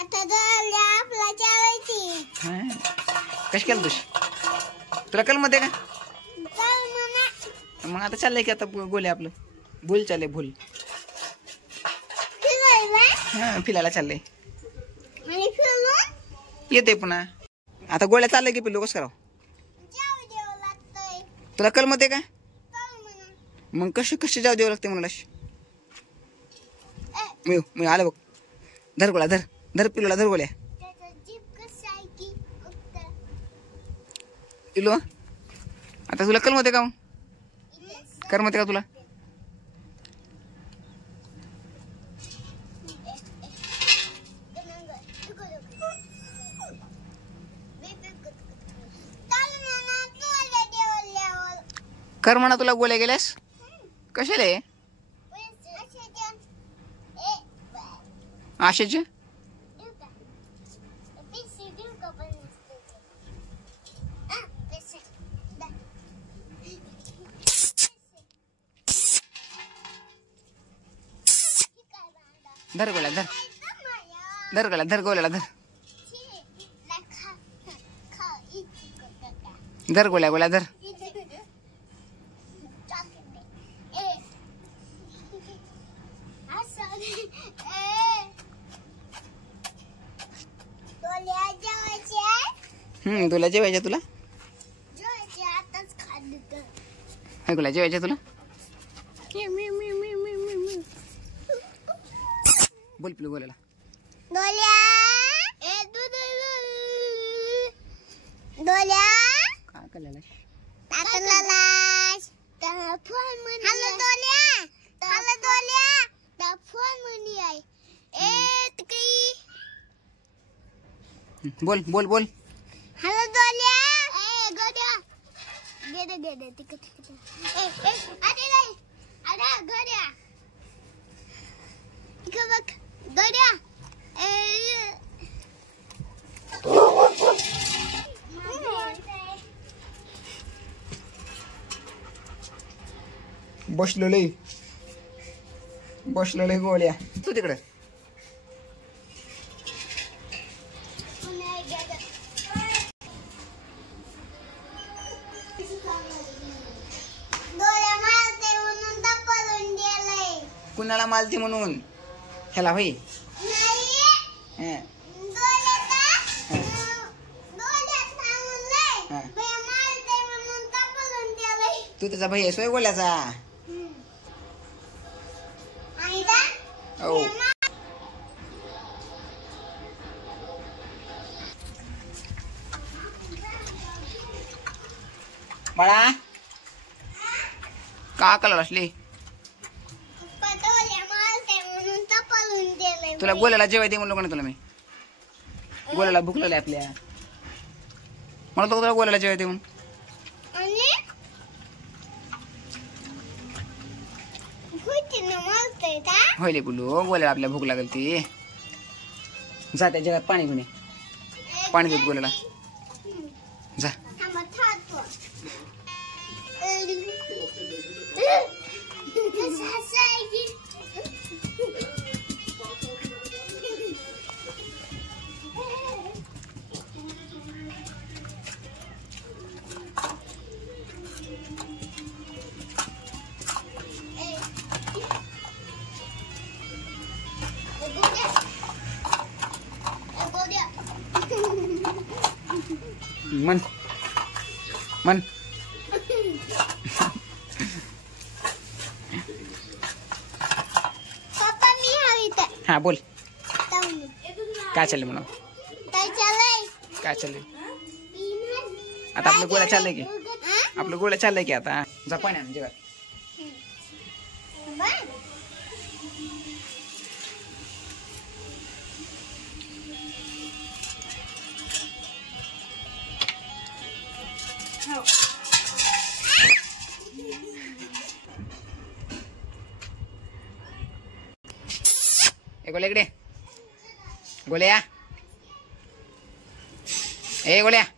आता झाल्या आपला चालायची. कशी केलं तुझी तुला कल मध्ये का चल म्हणा. मग आता चाललंय की आता गोले आपलं भूल चाललंय भूल फिरायला फिरायला चाललंय आणि फिरून येते पुन्हा आता गोळ्या चाललंय की पिल्लू कसं करावं जाऊ देऊ लागतंय. तुला कल मध्ये का चल म्हणा. मग कशी कशी जाऊ द्यावं लागते मला मी आलं बघ धर गोळ्या धर धर पिल्लूला धर गोळ्या त्याचा जीभ कसा आहे की फक्त पिल्लू आता तुला कल मध्ये का मग कर मध्ये का तुला कर म्हणा तुला गोळ्या गेल्यास कशाला आहे आशेचे धर गोळ्या धर धर गोळ्या धर गोळ्याला धर धर गोळ्या गोळ्या धर तुला जेवायचं तुला गोळ्या जेवायचं तुला बोल पिलू गोल्याला काय करायला बोल बोल बोल हॅलो दोल्या ए गड्या गेडे गेडे तिकट तिकट ए ए अरे नाही अरे गड्या इकडे बघ गड्या ए बसलेलं गोळ्या तू तिकडे कुणाला मालती म्हणून ह्याला भाई तू त्याचा भाई आहे सोय गोल्याचा हो बाळा का कलर असली तुला गोल्याला जेवाय दे म्हणलो का नाही तुला मी गोल्याला भूक लागली आपल्या म्हणतो तुला गोल्याला जेवाय दे म्हणून होईल बोलू गोल्याला आपल्या भूक लागल ती जा त्या जगात पाणी घेऊन पाणी देत गोल्याला जा मन मन पप्पा मी हवी हा बोल तर काय चाललंय म्हणा काय चाललंय आता आपलं गोळ्या चाललंय की आपलं गोळ्या चाललंय की आता जा पाण्यानं जेव्हा गोल्या इकडे गोल्या ए गोल्या